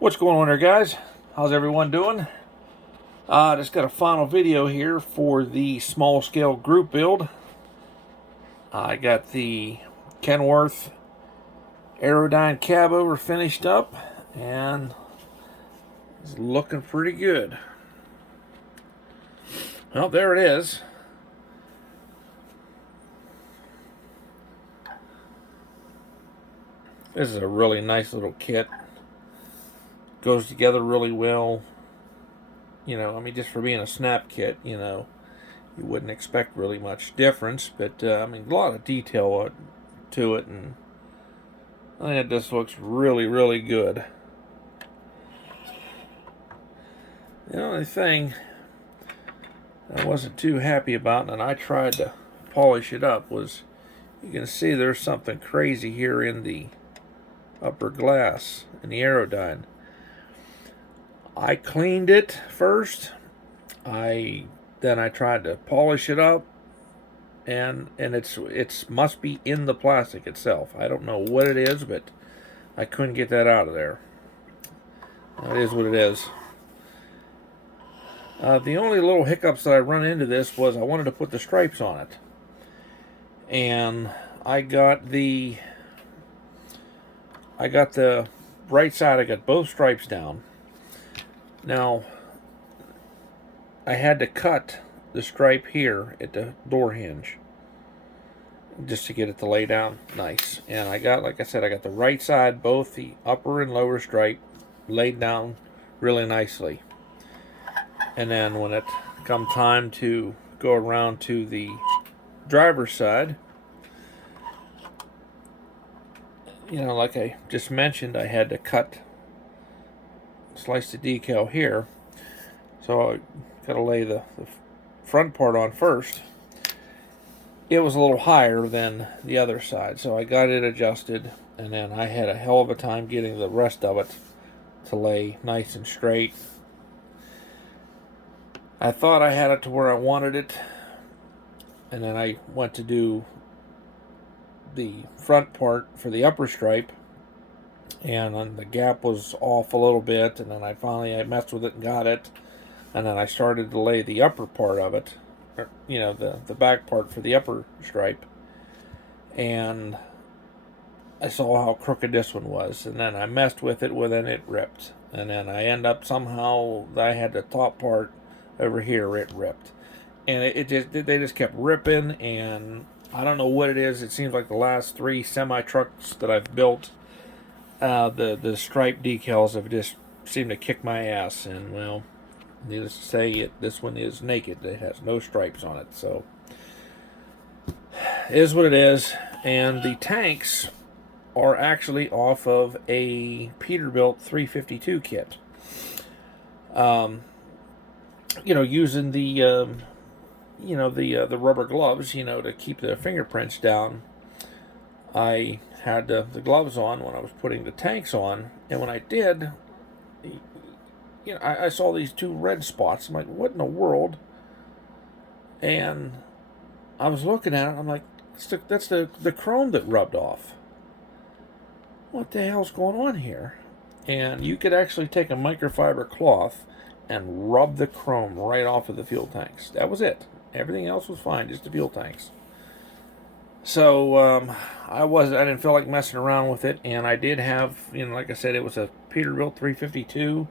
What's going on there, guys? How's everyone doing? Just got a final video here for the small scale group build. I got the Kenworth Aerodyne cab over finished up and it's looking pretty good. Well, there it is. This is a really nice little kit. Goes together really well. Just for being a snap kit, you wouldn't expect really much difference, but a lot of detail to it, and I think it just looks really, really good. The only thing I wasn't too happy about, and I tried to polish it up, was you can see there's something crazy here in the upper glass in the Aerodyne. I cleaned it first. Then I tried to polish it up, and it's must be in the plastic itself. I don't know what it is, but I couldn't get that out of there. It is what it is. The only little hiccups that I run into this was I wanted to put the stripes on it, and I got the right side. I got both stripes down. Now, I had to cut the stripe here at the door hinge just to get it to lay down nice. And I got, like I said, I got the right side, both the upper and lower stripe laid down really nicely. And then when it come time to go around to the driver's side, like I just mentioned, I had to slice the decal here. So I got to lay the front part on first. It was a little higher than the other side, so I got it adjusted, and then I had a hell of a time getting the rest of it to lay nice and straight. I thought I had it to where I wanted it, and then I went to do the front part for the upper stripe, and then the gap was off a little bit, and then I messed with it and got it, and then I started to lay the upper part of it, the back part for the upper stripe, and I saw how crooked this one was, and then I messed with it, and it ripped, and then I end up somehow I had the top part over here, it ripped, and they just kept ripping, and I don't know what it is. It seems like the last 3 semi trucks that I've built, the stripe decals have just seemed to kick my ass, and well, needless to say, this one is naked. It has no stripes on it, so it is what it is. And the tanks are actually off of a Peterbilt 352 kit. Using the the rubber gloves, to keep the fingerprints down. I had the gloves on when I was putting the tanks on, and when I did, I saw these 2 red spots. I'm like, what in the world? And I was looking at it, I'm like, that's the chrome that rubbed off. What the hell's going on here? And you could actually take a microfiber cloth and rub the chrome right off of the fuel tanks. That was it. Everything else was fine, just the fuel tanks. So I didn't feel like messing around with it, and I did have, like I said, it was a Peterbilt 352.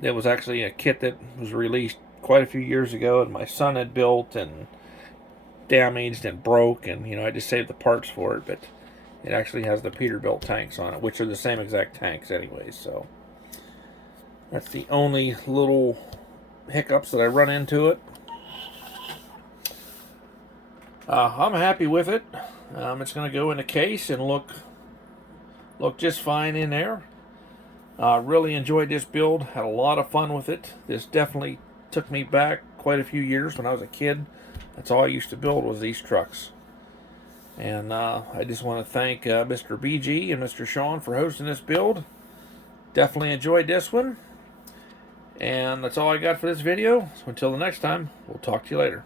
It was actually a kit that was released quite a few years ago, and my son had built and damaged and broke, and I just saved the parts for it, but it actually has the Peterbilt tanks on it, which are the same exact tanks anyways. So that's the only little hiccups that I run into it. I'm happy with it. It's going to go in a case and look just fine in there. Really enjoyed this build. Had a lot of fun with it. This definitely took me back quite a few years when I was a kid. That's all I used to build was these trucks. And I just want to thank Mr. BG and Mr. Sean for hosting this build. Definitely enjoyed this one. And that's all I got for this video. So until the next time, we'll talk to you later.